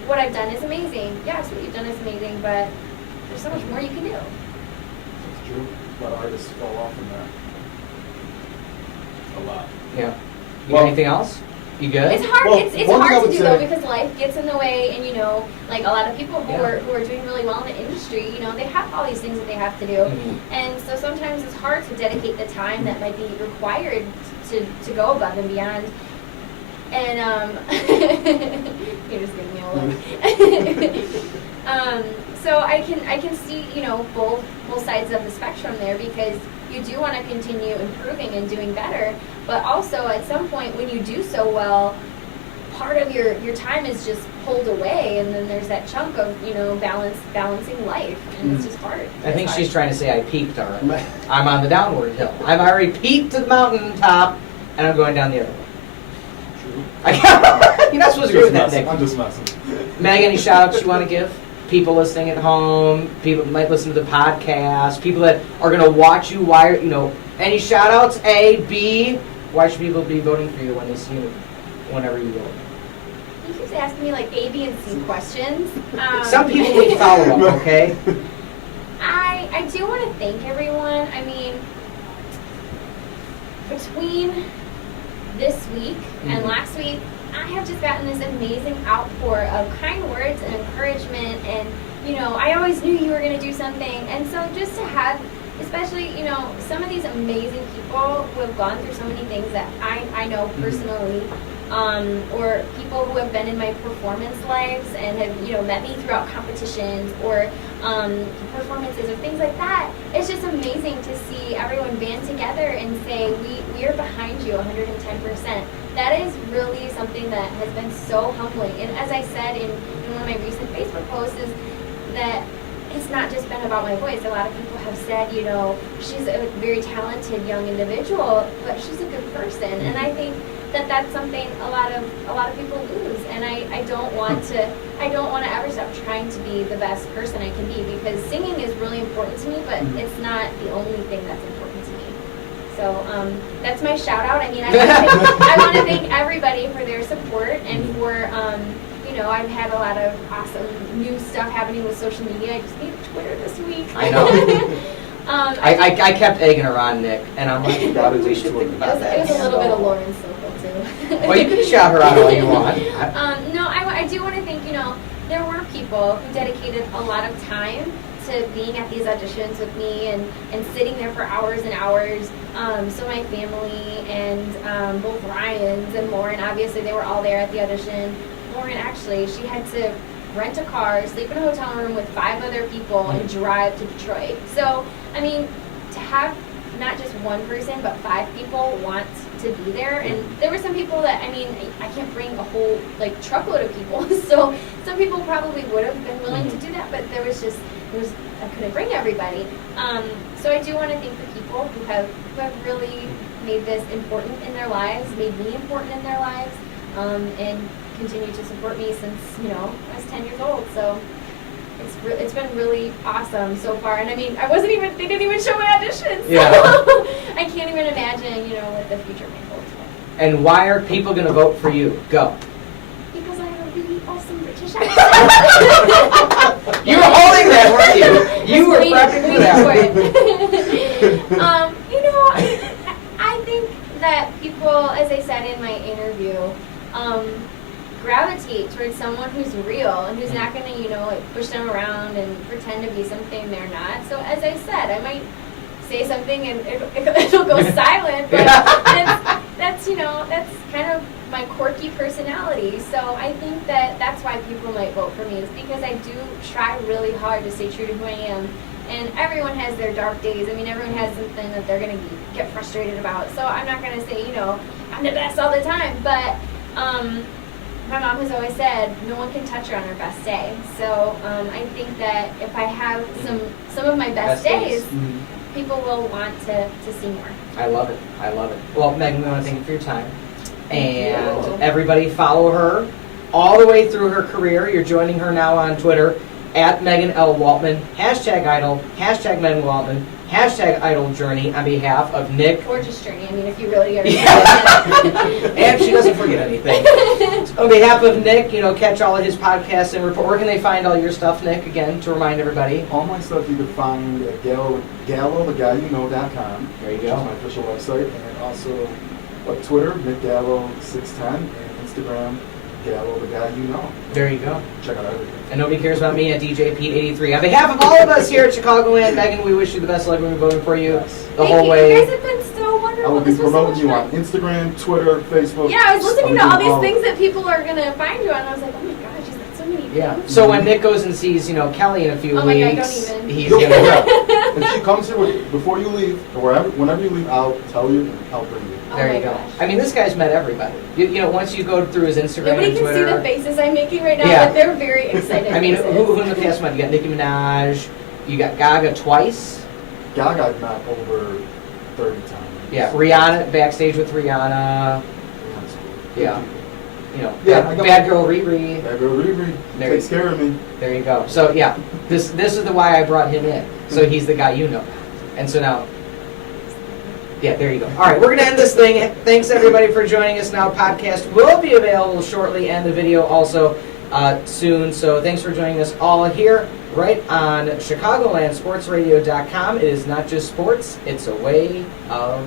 what I've done is amazing. Yes, what you've done is amazing, but there's so much more you can do. It's true. A lot of artists fall off in that. A lot. Yeah. You got anything else? You good? It's hard. Well, it's one thing I hard to would do though say- because life gets in the way, and like a lot of people who are doing really well in the industry, they have all these things that they have to do, and so sometimes it's hard to dedicate the time that might be required to go above and beyond. And You're just giving me a look. So I can see, you know, both sides of the spectrum there, because you do want to continue improving and doing better, but also at some point when you do so well, part of your time is just pulled away, and then there's that chunk of, you know, balancing life, and it's just hard. I think she's trying to say I peaked already. I'm on the downward hill. I've already peaked at the mountaintop, and I'm going down the other way. You're not supposed to agree with that, Nick. I'm just messing. Meg, any shout-outs you want to give? People listening at home, people that might listen to the podcast, people that are going to watch you. Why, you know, any shout-outs? A, B, why should people be voting for you when they see you, whenever you vote? He keeps asking me like A, B, and C questions. Some people need follow-up, okay? I do want to thank everyone. I mean, between this week and last week, I have just gotten this amazing outpour of kind words and encouragement, and, you know, I always knew you were going to do something. And so just to have, especially, you know, some of these amazing people who have gone through so many things that I know personally, or people who have been in my performance lives and have, you know, met me throughout competitions or performances or things like that. It's just amazing to see everyone band together and say, we are behind you 110%. That is really something that has been so humbling. And as I said in one of my recent Facebook posts, is that it's not just been about my voice. A lot of people have said, you know, she's a very talented young individual, but she's a good person. And I think that that's something a lot of people lose. And I don't want to ever stop trying to be the best person I can be, because singing is really important to me, but it's not the only thing that's important to me. So that's my shout out. I mean, I want to thank everybody for their support and for you know, I've had a lot of awesome new stuff happening with social media. I just made Twitter this week. I know. I kept egging her on, Nick, and I'm like, we should think about that. It was a little bit of Lauren's circle too. Well, you can shout her out all you want. No, I do want to think, you know, there were people who dedicated a lot of time to being at these auditions with me and sitting there for hours and hours. So my family and both Ryan's and Lauren, obviously they were all there at the audition. Lauren, actually, she had to rent a car, sleep in a hotel room with 5 other people, and drive to Detroit. So, I mean, to have not just one person, but 5 people want to be there. And there were some people that, I mean, I can't bring a whole, like, truckload of people. So some people probably would have been willing to do that, but I couldn't bring everybody. So I do want to thank the people who have really made this important in their lives, made me important in their lives, and continue to support me since, you know, I was 10 years old. So it's been really awesome so far. And I mean, they didn't even show my auditions. So Yeah. I can't even imagine, you know, what the future may hold. And why are people going to vote for you? Go. Because I have a really awesome British accent. You were holding that, weren't you? You were prepping for that. You know, I think that people, as I said in my interview, gravitate towards someone who's real and who's not going to, you know, like push them around and pretend to be something they're not. So as I said, I might say something and it'll go silent, but that's, you know, that's kind of my quirky personality. So I think that that's why people might vote for me, is because I do try really hard to stay true to who I am. And everyone has their dark days. I mean, everyone has something that they're going to get frustrated about. So I'm not going to say, you know, I'm the best all the time, but my mom has always said no one can touch her on her best day. So I think that if I have some of my best days, people will want to see more. I love it. I love it. Well, Megan, we want to thank you for your time. And you. everybody follow her all the way through her career. You're joining her now on Twitter at Megan L. Waltman, #Idol, #Megan Waltman, #Idol Journey on behalf of Nick. Or just Journey. I mean, if you really are. And she doesn't forget anything. On behalf of Nick, you know, catch all of his podcasts and report. Where can they find all your stuff, Nick, again, to remind everybody? All my stuff you can find at GalloTheGuyYouKnow.com. There you Which go. is my official website. And also Twitter, NickGallo610, and Instagram, Gallo the Guy You Know. There you go. Check out everything. And nobody cares about me at DJ Pete 83. On behalf of all of us here at Chicagoland, Megan, we wish you the best luck. We're voting for you Yes. the whole You way. guys have been so wonderful. I will be This was so promoting much you fun. on Instagram, Twitter, Facebook. Yeah, I was listening to I'll all be these doing things that people are going to find you on. I was like, oh my God. Yeah. So when Nick goes and sees, Kelly in a few Oh my God, weeks, don't even. he's You'll gonna. figure out. If she comes here before you leave, or whenever you leave, I'll tell you and I'll bring you. Oh There my you go. gosh. I mean, this guy's met everybody. Once you go through his Instagram Nobody and can Twitter. see the faces I'm making right now, Yeah. but they're very excited. I mean, faces. who in the cast met? You got Nicki Minaj. You got Gaga twice. Gaga I've met over 30 times. Yeah. Rihanna backstage with Rihanna. Yeah. Yeah, I got Bad Girl Riri. Bad Girl Riri There takes you- care of me. There you go. So yeah, this is the why I brought him in. So he's the guy you know. And so now, yeah, there you go. All right, we're gonna end this thing. Thanks everybody for joining us. Now, podcast will be available shortly, and the video also soon. So thanks for joining us all here, right on ChicagolandSportsRadio.com. It is not just sports; it's a way of